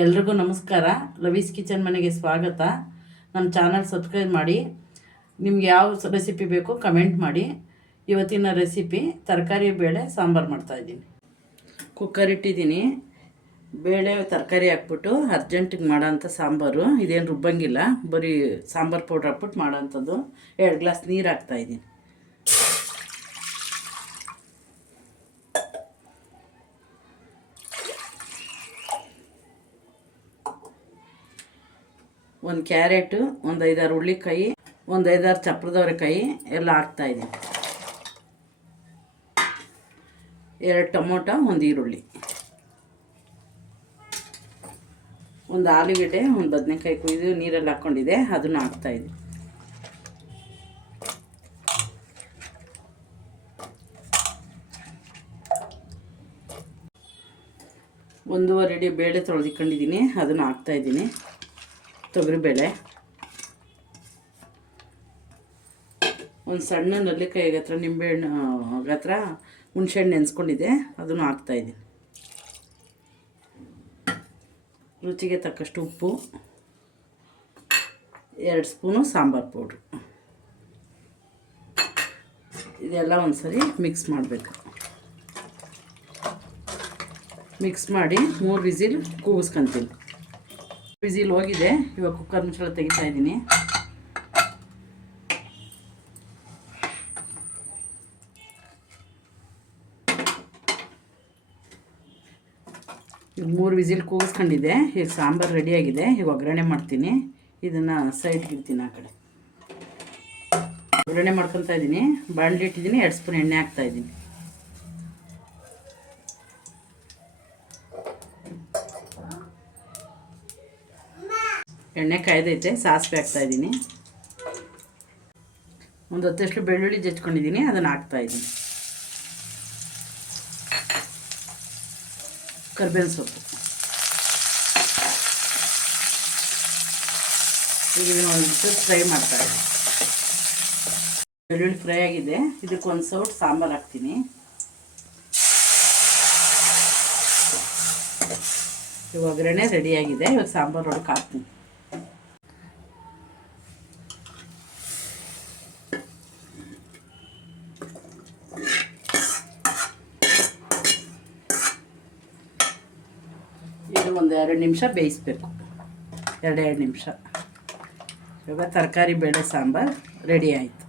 ಎಲ್ರಿಗೂ ನಮಸ್ಕಾರ. ಲವೀಸ್ ಕಿಚನ್ ಮನೆಗೆ ಸ್ವಾಗತ. ನಮ್ಮ ಚಾನಲ್ ಸಬ್ಸ್ಕ್ರೈಬ್ ಮಾಡಿ. ನಿಮ್ಗೆ ಯಾವ ರೆಸಿಪಿ ಬೇಕೋ ಕಮೆಂಟ್ ಮಾಡಿ. ಇವತ್ತಿನ ರೆಸಿಪಿ ತರಕಾರಿ ಬೇಳೆ ಸಾಂಬಾರು ಮಾಡ್ತಾಯಿದ್ದೀನಿ. ಕುಕ್ಕರ್ ಇಟ್ಟಿದ್ದೀನಿ. ಬೇಳೆ ತರಕಾರಿ ಹಾಕ್ಬಿಟ್ಟು ಅರ್ಜೆಂಟಿಗೆ ಮಾಡೋಂಥ ಸಾಂಬಾರು. ಇದೇನು ರುಬ್ಬಂಗಿಲ್ಲ, ಬರೀ ಸಾಂಬಾರು ಪೌಡ್ರ್ ಹಾಕ್ಬಿಟ್ಟು ಮಾಡೋಂಥದ್ದು. 2 ಗ್ಲಾಸ್ ನೀರು ಹಾಕ್ತಾಯಿದ್ದೀನಿ. ಒಂದು ಕ್ಯಾರೆಟು, ಒಂದು 5-6 ಹುಳ್ಳಿಕಾಯಿ, ಒಂದು 5-6 ಚಪ್ರದವರೆಕಾಯಿ ಎಲ್ಲ ಹಾಕ್ತಾಯಿದ್ದೀನಿ. 2 ಟೊಮೊಟೊ, ಒಂದು ಈರುಳ್ಳಿ, ಒಂದು ಆಲೂಗೆಡ್ಡೆ, ಒಂದು ಬದನೆಕಾಯಿ ಕುಯ್ದು ನೀರಲ್ಲಿ ಹಾಕ್ಕೊಂಡಿದ್ದೆ, ಅದನ್ನು ಹಾಕ್ತಾಯಿದ್ದೀನಿ. ಒಂದೂವರೆ ಅಡಿ ಬೇಳೆ ತೊಳೆದಿಕೊಂಡಿದ್ದೀನಿ, ಅದನ್ನು ಹಾಕ್ತಾಯಿದ್ದೀನಿ. ತೊಗರಿಬೇಳೆ, ಒಂದು ಸಣ್ಣ ನಲ್ಲಿಕಾಯಿ ಹತ್ರ ನಿಂಬೆಹಣ್ಣು ಹತ್ರ ಹುಣಸೆಹಣ್ಣು ನೆನೆಸ್ಕೊಂಡಿದ್ದೆ, ಅದನ್ನು ಹಾಕ್ತಾಯಿದ್ದೀನಿ. ರುಚಿಗೆ ತಕ್ಕಷ್ಟು ಉಪ್ಪು, 2 ಸ್ಪೂನು ಸಾಂಬಾರು ಪೌಡ್ರು. ಇದೆಲ್ಲ ಒಂದು ಸರಿ ಮಿಕ್ಸ್ ಮಾಡಬೇಕು. ಮಿಕ್ಸ್ ಮಾಡಿ 3 ವಿಸಿಲ್ ಕೂಗಿಸ್ಕೊತೀನಿ. ವಿಸಿಲ್ ಹೋಗಿದೆ. ಇವಾಗ ಕುಕ್ಕರ್ ಮುಚ್ಚಳ ತೆಗಿತಾ ಇದ್ದೀನಿ. ಈಗ 3 ವಿಸಿಲ್ ಕೂಗಿಸ್ಕೊಂಡಿದ್ದೆ. ಈಗ ಸಾಂಬಾರು ರೆಡಿಯಾಗಿದೆ. ಈಗ ಒಗ್ಗರಣೆ ಮಾಡ್ತೀನಿ. ಇದನ್ನು ಸೈಡ್ಗೆ ಇಡ್ತೀನಿ. ಆ ಕಡೆ ಒಗ್ಗರಣೆ ಮಾಡ್ಕೊತಾ ಇದ್ದೀನಿ. ಬಾಣಲಿ ಇಟ್ಟಿದ್ದೀನಿ. 2 ಸ್ಪೂನ್ ಎಣ್ಣೆ ಹಾಕ್ತಾಯಿದ್ದೀನಿ. ಎಣ್ಣೆ ಕಾಯ್ದೈತೆ. ಸಾಸಿವೆ ಹಾಕ್ತಾಯಿದ್ದೀನಿ. ಒಂದು 10 ಬೆಳ್ಳುಳ್ಳಿ ಜಜ್ಕೊಂಡಿದ್ದೀನಿ, ಅದನ್ನು ಹಾಕ್ತಾಯಿದ್ದೀನಿ. ಕರಿಬೇವಿನ ಸೊಪ್ಪು. ಈಗ ಒಂದು ಫ್ರೈ ಮಾಡ್ತಾಯಿದ್ದೀನಿ. ಬೆಳ್ಳುಳ್ಳಿ ಫ್ರೈ ಆಗಿದೆ. ಇದಕ್ಕೊಂದು ಸೌಟ್ ಸಾಂಬಾರು ಹಾಕ್ತೀನಿ. ಇವಾಗ ಒಗ್ಗರಣೆ ರೆಡಿಯಾಗಿದೆ. ಇವಾಗ ಸಾಂಬಾರು ಒಳಗೆ ಹಾಕ್ತೀನಿ. ಇದು ಒಂದು 2 ನಿಮಿಷ ಬೇಯಿಸಬೇಕು. 2 ನಿಮಿಷ. ಇವಾಗ ತರಕಾರಿ ಬೇಳೆ ಸಾಂಬಾರು ರೆಡಿ ಆಯಿತು.